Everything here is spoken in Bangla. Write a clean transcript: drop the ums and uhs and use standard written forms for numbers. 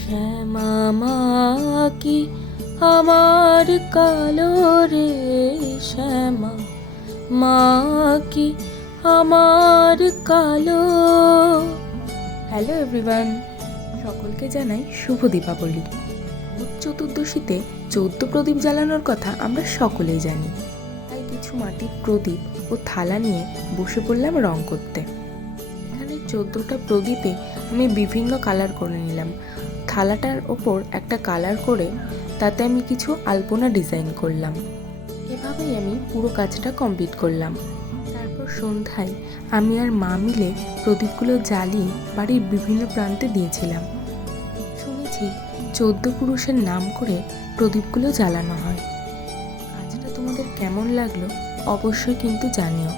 শ্যামা মা কি আমার কালো রে, শ্যামা মা কি আমার কালো। হ্যালো এভরিওয়ান, সকলকে জানাই শুভ দীপাবলি। ভূত চতুর্দশীতে 14 প্রদীপ জ্বালানোর কথা আমরা সকলেই জানি। তাই কিছু মাটির প্রদীপ ও থালা নিয়ে বসে পড়লাম রং করতে। এখানে 14টা প্রদীপে আমি বিভিন্ন কালার করে নিলাম। থালাটার ওপর একটা কালার করে তাতে আমি কিছু আলপনা ডিজাইন করলাম। এভাবেই আমি পুরো কাজটা কমপ্লিট করলাম। তারপর সন্ধ্যায় আমি আর মা মিলে প্রদীপগুলো জ্বালিয়ে বাড়ির বিভিন্ন প্রান্তে দিয়েছিলাম। শুনেছি 14 পুরুষের নাম করে প্রদীপগুলো জ্বালানো হয়। কাজটা তোমাদের কেমন লাগলো অবশ্যই কিন্তু জানিও।